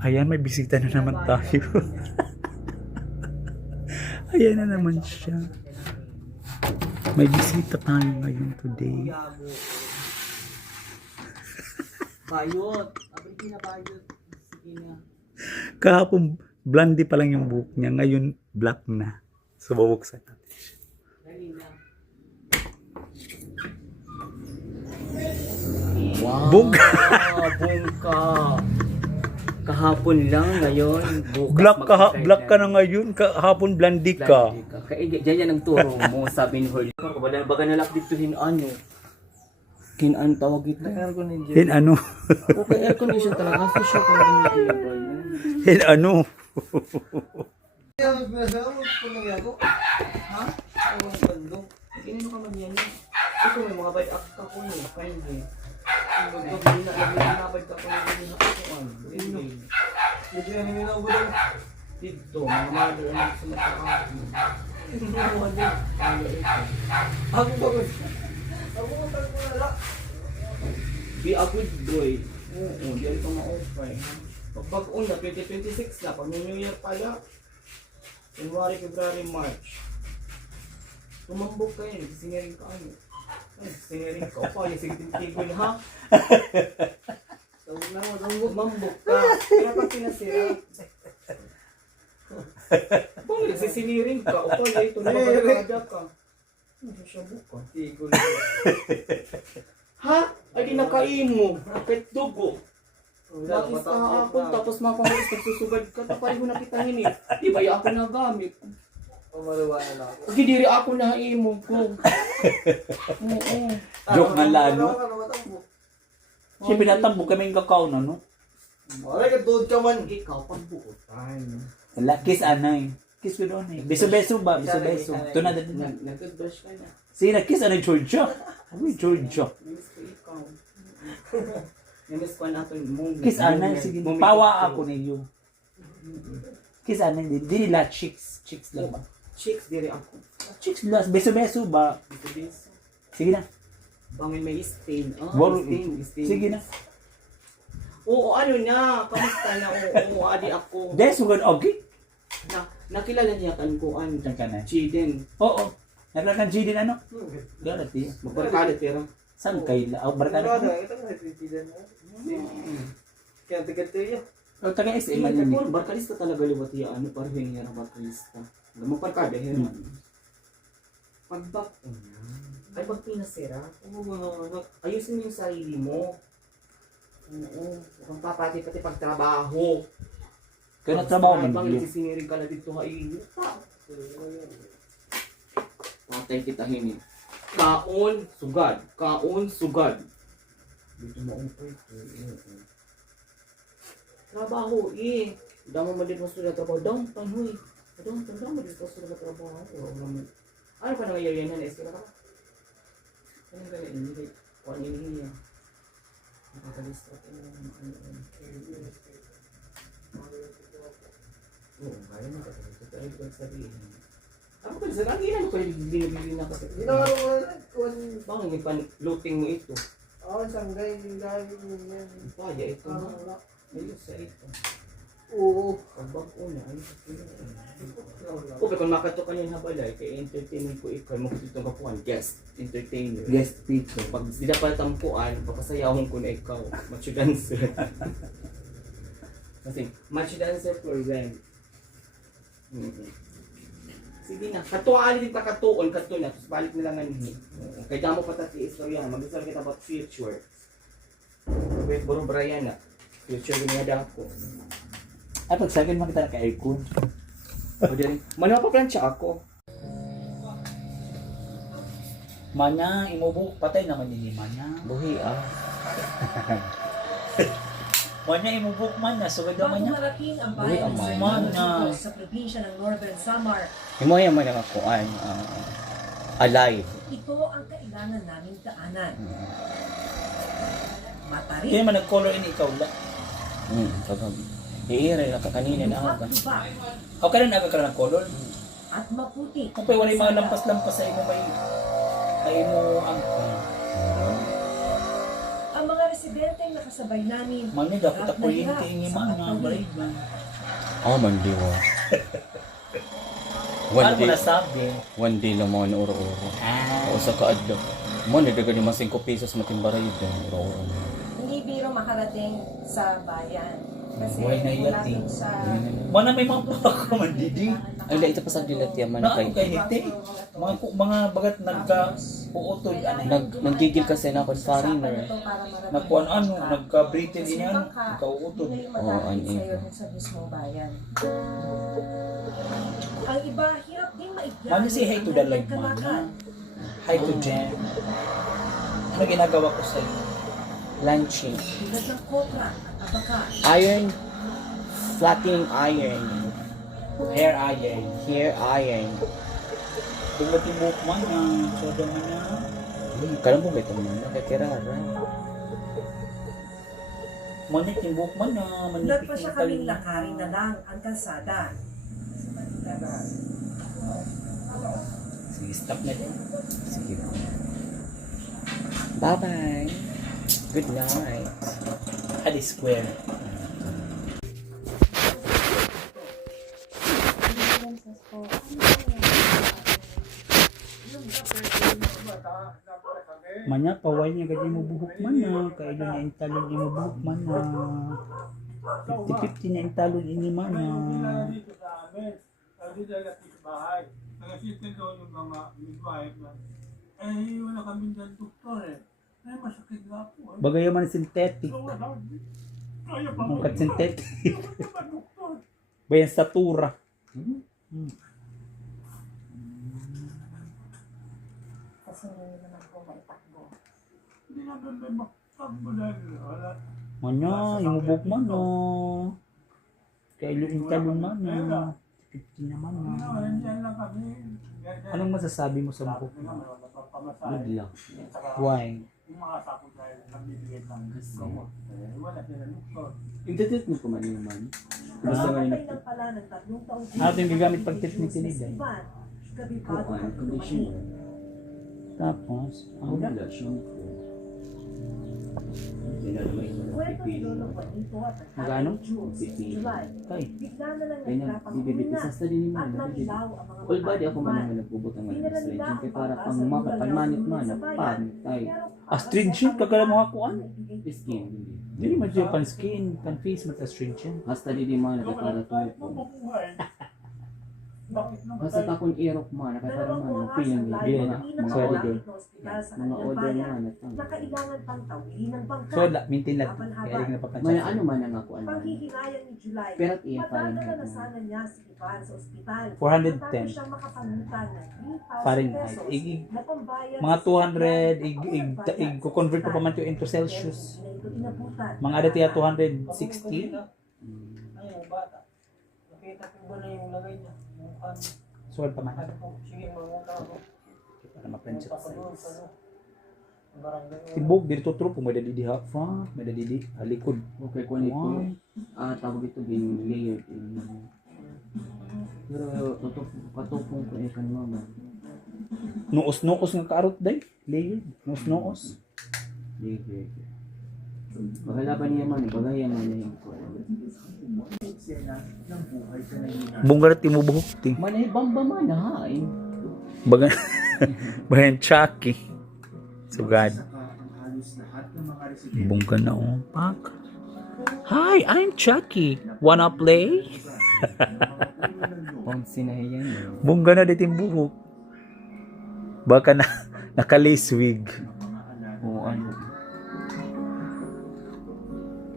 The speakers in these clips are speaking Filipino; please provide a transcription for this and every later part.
Ayan, may bisita na naman tayo. Ayan na naman siya. May bisita tayo ngayon today. Bayot. Abay pinabayot. Sige na. Kahapon, blondie pa lang yung buhok niya. Ngayon, black na. So, bubuksan natin siya. Dali na. Bongga! Bongga. Kahapon lang, ngayon. Bukas Black ka na ngayon. Kahapon, blondie ka. Kaya dyan yan ang turo mo, sabi ni Hurley. Baga nalak ditohin ano. Kinan tawag ito. Hin ano? Okay, air condition talaga. Kasi siya kung ganyan. Hin ano? Ha? Ang bandong. Kinin mo ka man yan. Ito may mga bad act ka ko niya. Kaya hindi. Nabad ka ko na ganyan ako. Dito yan yung minabad. Dito, mga mother ang sumataka. Hindi mo ano. Ako ba ko siya? Ako ba ko nala? Be a good boy. Oo, di rin ka ma-offer. Pag-back-on na, 2026 na. Pag New Year pala. January, February, March. Tumambog ka yun. Singerin ka ano. Singerin ka. Opa, yung sigtitigol ha. Tumambog ka. Kaya pag pinasira. Bakit? Sisinirin ka. Opa, ito na mabalakada ka. Hindi siya buka. Tigol. Ha? Ay di nakaimo. Kapit dugo. Nakista ako tapos mapangalis nagsusugad ka. Tapay ko nakitahin eh. Di ba ako nagamit? Umalawanan na ako. Kasi diri ako naimo ko. Oo. Joke nga lalo. Siya Ano pinatambog kami yung kakao na, no? Aray ka doon ka man. Ikaw pagbuutan. Kiss anay. Kiss ko doon eh. Beso-beso ba? Beso-beso. Ito na din. Nag-toothbrush ka na. Sige na, kiss anay Georgia. Ano yung Georgia? Namiss ko ikaw. Namiss ko na ito. Kiss anay. Sige, pawa ako ninyo. Kiss anay. Di nila chicks. Chicks lang ba? Chicks diri ako. Chicks lang. Beso-beso ba? This. Sige na. Bangin may stain. Stain. Sige na. Oo, ano na? Kamusta na? Oo, adi ako. Des, sugod, okay? Nakilala niya kan ko an Diyan ka na. Chiden. Oo. Naglakan G din ano? Ganat eh. Magbarkada tira. Saan kayo? Aw, barkada Ano ko. na? Ito na titilan mo. Kaya tigat-tigat yun. O, taga SM man Ito yun po, eh. barkalista talaga liwat iya. Ano para hininga ng barkalista. Magbarkada yan. Pagbak. Ay, pag pinasira. Ayusin mo yung sarili mo. Oo. Kung papati-pati pagtrabaho. Kaya natrabaho man Bang yun. isisinirin ka na dito ha. Patay kita hini. Kaon, sugad. Kaon, sugad. Dito mo ang pwede. Trabaho eh. Damo mo din mo sila trabaho. Downtown huy. Downtown mo din mo sila trabaho. Ano pa nangyayari yan? Eskila ka ba? Ano nga yun? Hindi. Kung ano yun niya. Nakakalistrate mo. Oo, kaya mo ka. Ito ay kung sabihin. Ako pa sa kanina mo kayo binibili na kasi. Hindi na kung Bakit may pan-looting mo ito? ako sanggay, sanggay yan. Paya ito na. Ayos sa ito. Oo. Pagbako na. Ayos sa ito. O, pero kung makato ka niyan habalay, kaya entertainment ko ikaw, makikita ka po ang guest entertainer. Guest speaker. Pag sila pala tampuan, papasayahon ko na ikaw, macho dancer. Kasi, macho dancer for rent. Sige na, katuan din pa katuon, katuon, tapos balik nila nga nihi. Kaya damo pa tati istorya, mag-istorya kita about future. Buro Brian na, future niya dako. Ay, pag sa akin makita na ka-aircon. O din, manapaplansya ako. Manya, imubuk, patay naman yun Manya. Buhi ah. Manya, imubuk man na. Sugad na Bago Manya. marating ang Uy, bayan ang ng man Cebu na. sa probinsya ng Northern Samar, Imo yan man ang akuan, alive. ito ang kailangan naming daanan. Kaya Matarik, man nag-color in ikaw la. Pag iira na ka kanina na aga. lubak, O kaya na ka ng color. at maputi. Kung pa wala yung mga lampas-lampas sa imo may ay mo ang Ang mga presidente ang nakasabay namin. Mani, dapat ako yung tingin man, mga bride man. Oh, mandiwa. Ano mo nasabi? One day lang mga nauro-uro. O sa kaadlaw. Mo nadagan yung mga 5 pesos matimbaray din. Uro-uro. Hindi biro makarating sa bayan. Kasi Buhay na mula yati. dun sa... Mana may mga pako man, Didi. Ay, ito pa sa dilat yaman Na kay. ano kay Hiti? Mga bagat nagka-puutod. Nanggigil kasi na ako sa foreigner. Nagkuhan ano, nagka-Britain din yan. Nagka-uutod. Hindi Oo, madapit ano sa'yo yun. dun sa mismong bayan. Ang iba, hirap din maigyan. Mani si Hey to the Live man. Hi to Jen. Ano ginagawa ko sa'yo? Lunching. Tulad ng kopra at abaka. Iron. Flattening iron. Hair iron. Hair iron. Kung matibok man na, soda man na. Kalang po ba ito man? Nakakirara. Mani, tibok man na. Nagpa siya kaming lakarin na lang ang kalsada. Sige, stop na din. Sige. Bye-bye. Good night. Adi Square. Manya, paway niya gadi mo buhok man na. Kaya na intalon niya mo buhok man na. 50-50 na intalon ini man na. Dito sa amin. Dito sa bahay. Nag-assistant doon yung mga midwife na. Eh, wala kami dyan doktor eh. Eh, masakit nga po. Bagay man synthetic. So, wala. Kaya pa Ang synthetic. Ano ba doktor? Bayan statura. Kasi hindi naman po maitakbo. Hindi namin may makapagbo dahil wala. Manya, yung buhok man na. Kaya yung intalon man na. 50 naman na. Nandiyan lang kami. Anong masasabi mo sa buhok mo? Good luck. Why? Yung mga sako dahil nabibigay ng gamot. Eh, wala sila doktor. Itatit mo ko man yung man. Basta Nakakapay ngayon. lang pala ng 3 taong Ano yung gagamit pag tip ni Tiniday? Kabibado Kukuha at ng conditioner. Tapos, Wala siyang Kwento ni Lolo Juanito at Magkano? June, July. kay. Bigla na lang Kaya na, nagkapang bibibitisas na din at naman. nanilaw ang mga All body ako man mag-aaral. naman nagbubot ng Pinara mga nila kaya ang para pagkasa pang ng makapalmanit man, sa bayan. pan, tay, Pero Astringent ka kala mga kuan? skin, hindi. Dili man siya pan skin, pan face, mat astringent. Basta di man, nakapara Kahit to. mo mabuhay. Bakit naman Basta takon irok man, nakapara man, feeling Gila. Sorry, girl. mga order man, at Nakailangan pang tawin ng bangka. So, maintain lang. Kaya rin Maya napapansya. ano man ang ako, ano. Panghihinayang ni July. Pero iya pa rin. Madadala na sana niya si Ivan sa ospital. 410. Matapos siyang makapangutang ng 3,000 Fahrenheit. pesos na pambayad Mga sa 200, ospital. i-convert ko pa man ito into Celsius. Kaya ito inabutan. Mga ada tiya 260. Ay, yung bata. Nakita ko ba na yung lagay niya? Yung ano. Suwal pa man. Sige, mangunta ako. Para ma-friendship sa Papadun sa ano. Barangay. Tibok, dito trup, may dadidi ha, front, may dadidi halikod. Okay, kung ito, One. tawag ito, being layered in pero katupong ko ikan mo man. Nuos-nuos nga kaarot day. Layered. Nuos-nuos. Layered. Pagkalaban niya man, bagayan man niya yung Bunggar ti mo buhok ti. manay bamba man, hain. Baga bayan Chucky. Sugad. Bunggar na umpak. Hi, I'm Chucky. Wanna play? Pang sinahiyan. Bunggar na dito yung buhok. Baka na naka-lace-wig. O ano.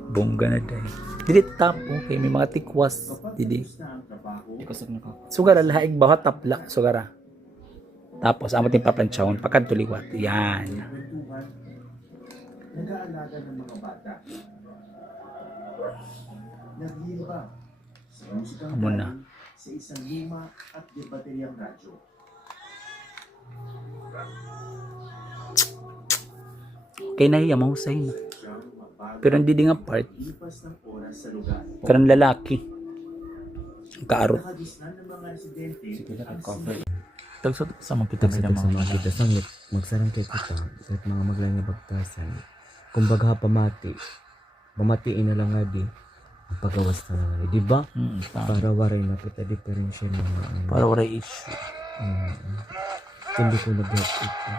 Bunggar na day. Dili tap, okay. May mga tikwas. Dili. Ikasag na ka. Sugara lahaig bahat tapla. Sugara. Tapos, amo ting papansyawon. Pakantuliwat. Yan. Nag-aalaga ng mga bata. Naglilibang sa musikang Amo na. galing sa isang luma at di bateryang radyo. Kay nahiya mahusay na. Siyang magbago Pero hindi din nga part. lipas ng oras sa lugar. Karang lalaki. Ang kaarot. Nakagisnan ng mga residente Sige na, ang cover. Tagsot sa mga kita may mga kita sa magsarang kay kita at mga maglang nga bagtasan kumbaga pamati. Pamatiin na lang nga di. Ang pagawas na lang di ba? Para waray na kita diferensya na Para wala issue. hindi ko nag-get ito.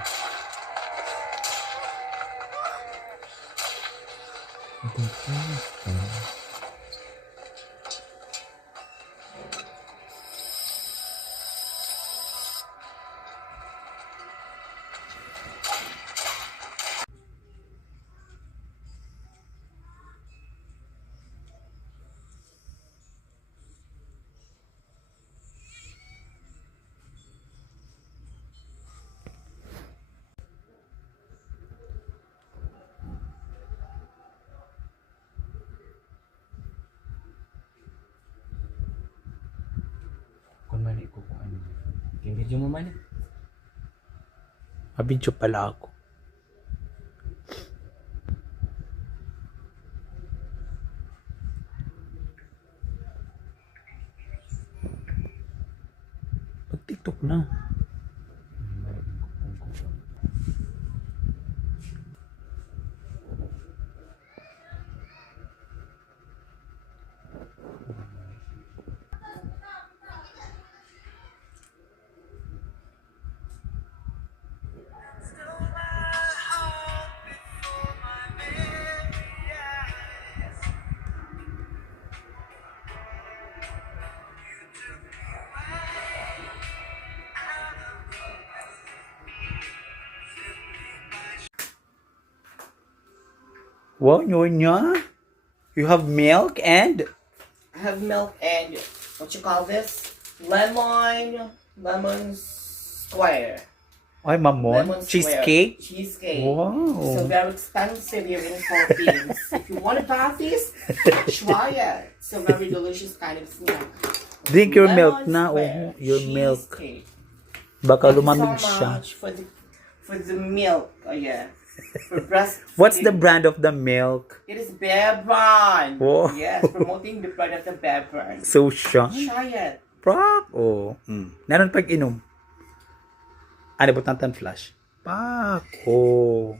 Kung man ko kung ano. Yung video mo man. Mabidyo pala ako. Mag-TikTok na. Wow, Nyonya. You have milk and I have milk and what you call this? Lemon square. ay mamon, Lemon square. cheesecake. Cheesecake. Wow. So very expensive here in Philippines. If you want to buy this, try it. So very delicious kind of snack. Drink your Lemon milk na. square Oh, your milk. cheesecake. Baka Thank you lumamig so siya. much for the milk. Oh yeah. For breast. What's the brand of the milk? It is Bear Brand. Wow. Yes, promoting the brand of the Bear Brand. So siya. Try it. Pak. Oh. Nanon pag inom. Ano ba tantan flash? Pak. Oh.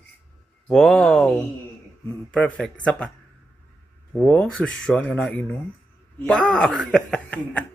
Wow. Yummy. Perfect. Isa pa. Wow, susyon nga na inom. Pak. Yummy.